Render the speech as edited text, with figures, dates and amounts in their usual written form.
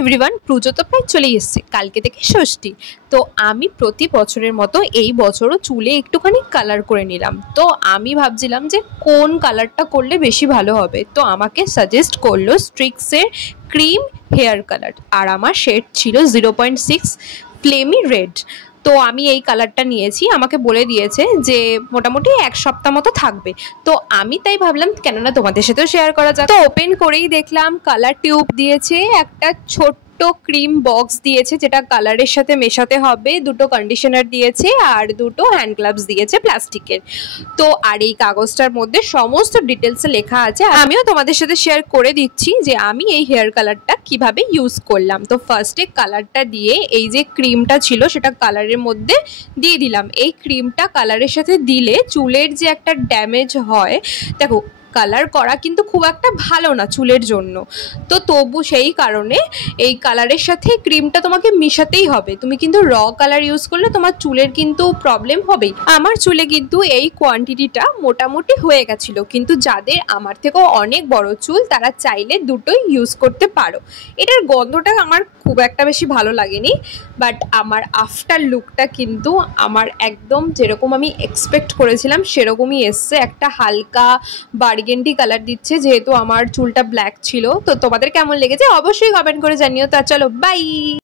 Everyone, পুজো তো প্রায় চলেই এসছে, কালকে থেকে ষষ্ঠী। তো আমি প্রতি বছরের মতো এই বছরও চুলে একটুখানি কালার করে নিলাম। তো আমি ভাবছিলাম যে কোন কালারটা করলে বেশি ভালো হবে। তো আমাকে সাজেস্ট করলো স্ট্রিক্সের ক্রিম হেয়ার কালার, আর আমার শেড ছিল 0.6 ফ্লেমি রেড। তো আমি এই কালারটা নিয়েছি, আমাকে বলে দিয়েছে যে মোটামুটি 1 সপ্তাহ মতো থাকবে। তো আমি তাই ভাবলাম কেননা তোমাদের সাথেও শেয়ার করা যাক। তো ওপেন করেই দেখলাম কালার টিউব দিয়েছে, একটা ছোট্ট ক্রিম বক্স দিয়েছে যেটা কালারের সাথে মেশাতে হবে, দুটো কন্ডিশনার দিয়েছে আর দুটো হ্যান্ড গ্লাভস দিয়েছে প্লাস্টিকের। তো আর এই কাগজটার মধ্যে সমস্ত ডিটেলসে লেখা আছে, আমিও তোমাদের সাথে শেয়ার করে দিচ্ছি যে আমি এই হেয়ার কালারটা কিভাবে ইউজ করলাম। তো ফার্স্টে কালারটা দিয়ে এই যে ক্রিমটা ছিল সেটা কালারের মধ্যে দিয়ে দিলাম। এই ক্রিমটা কালারের সাথে দিলে চুলের যে একটা ড্যামেজ হয়, দেখো কালার করা কিন্তু খুব একটা ভালো না চুলের জন্য। তো তবু সেই কারণে এই কালারের সাথে ক্রিমটা তোমাকে মিশাতেই হবে। তুমি কিন্তু র কালার ইউজ করলে তোমার চুলের কিন্তু প্রবলেম হবেই। আমার চুলে কিন্তু এই কোয়ান্টিটিটা মোটামুটি হয়ে গেছিলো, কিন্তু যাদের আমার থেকেও অনেক বড় চুল তারা চাইলে দুটোই ইউজ করতে পারো। এটার গন্ধটা আমার খুব একটা বেশি ভালো লাগেনি, বাট আমার আফটার লুকটা কিন্তু আমার একদম যেরকম আমি এক্সপেক্ট করেছিলাম সেরকমই এসছে। একটা হালকা বার্গেন্ডি কালার দিচ্ছে, যেহেতু আমার চুলটা ব্ল্যাক ছিল। তো তোমাদের কেমন লেগেছে অবশ্যই কমেন্ট করে জানিও। তো চলো বাই।